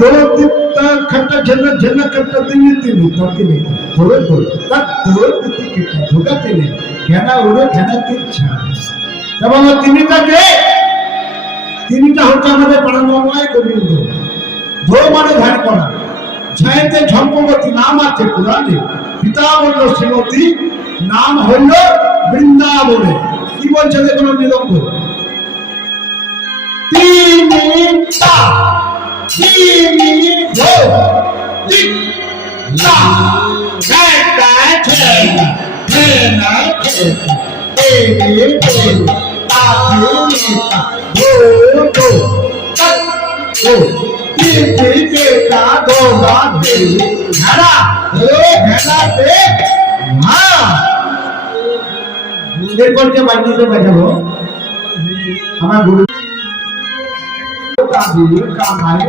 दो दिता खट्टा झन्ना झन्ना खट्टा तिनी तिनी तो तिनी थोड़े थोड़े तक दो तिनी कितना धोखा तिनी घेना उड़े घेना तिच्छा तब हम तिनी का के तिनी का होता हमारे पढ़ानों गोविंद धो माने ध्यान करा छायते झंपवती नाम आते पुराने पिता बोलो श्रीमती नाम हल्लो বৃন্দাবনে কি বলছে দেখুন নিরঙ্গ তিনিটা তিনি ধো তিনা কাটা ছেনা ছেনা ছেনা এ আতিনিটা ধো ধো ও তিনি কেটা ধো বাদে ঘাড়া ও ঘাড়াতে হ্যাঁ এরপর যে বাজনাতে বাজাবো আমার গুরু কামায়